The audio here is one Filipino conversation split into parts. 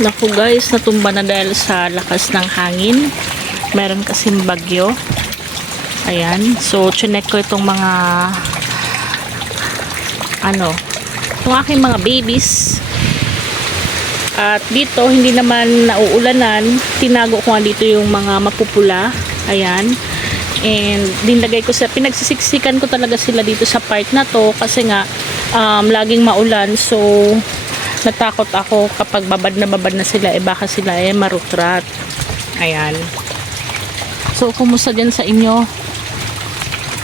Naku guys, natumba na dahil sa lakas ng hangin. Meron kasing bagyo. Ayan. So, chinek ko itong mga itong aking mga babies. At dito, hindi naman nauulanan. Tinago ko nga dito yung mga mapupula. Ayan. And dinlagay ko pinagsisiksikan ko talaga sila dito sa part na to kasi nga laging maulan. So, natakot ako kapag babad na sila, baka sila marutrat. Ayan. So, kumusta dyan sa inyo?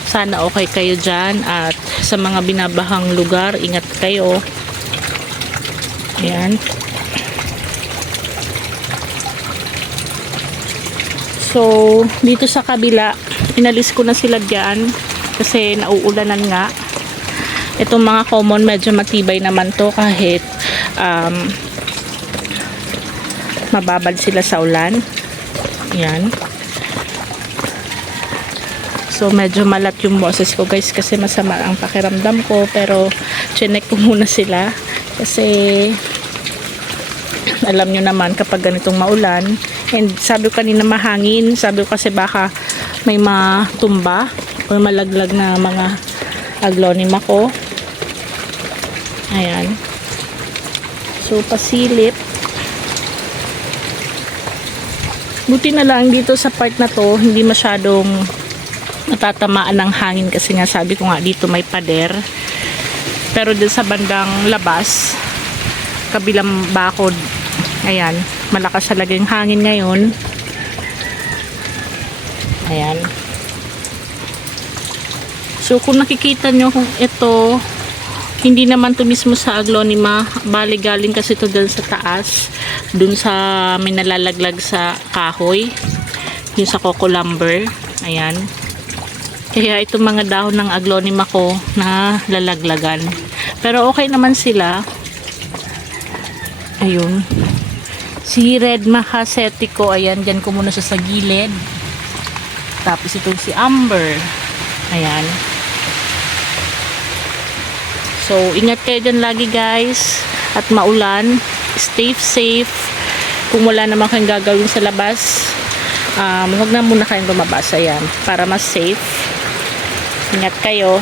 Sana okay kayo dyan. At sa mga binabahang lugar, ingat kayo. Ayan. So, dito sa kabila, inalis ko na sila dyan kasi nauulanan nga. Itong mga common, medyo matibay naman to kahit mababad sila sa ulan. Yan. So, medyo malat yung boses ko guys kasi masama ang pakiramdam ko. Pero, chinek ko muna sila kasi alam nyo naman kapag ganitong maulan. And sabi ko kanina mahangin. Sabi ko kasi baka may matumba o malaglag na mga aglonema ko. Ayan. So, pasilip. Buti na lang dito sa part na to, hindi masyadong natatamaan ng hangin kasi nga sabi ko nga dito may pader. Pero din sa bandang labas, kabilang bakod, ayan, malakas talaga yung hangin ngayon. Ayan. So, kung nakikita nyo kung ito, hindi naman to mismo sa aglonema, bali galing kasi to dun sa taas, dun sa may nalalaglag sa kahoy, yung sa coco lumber. Ayan. Kaya itong mga dahon ng aglonema ko na lalaglagan. Pero okay naman sila. Ayun. Si Red Mahacetico, ayan, dyan ko muna siya sa gilid. Tapos itong si Amber. Ayan. So, ingat kayo dyan lagi guys. At maulan. Stay safe. Kung wala naman kayong gagawin sa labas, huwag na muna kayong lumabas. Ayan. Para mas safe. Ingat kayo.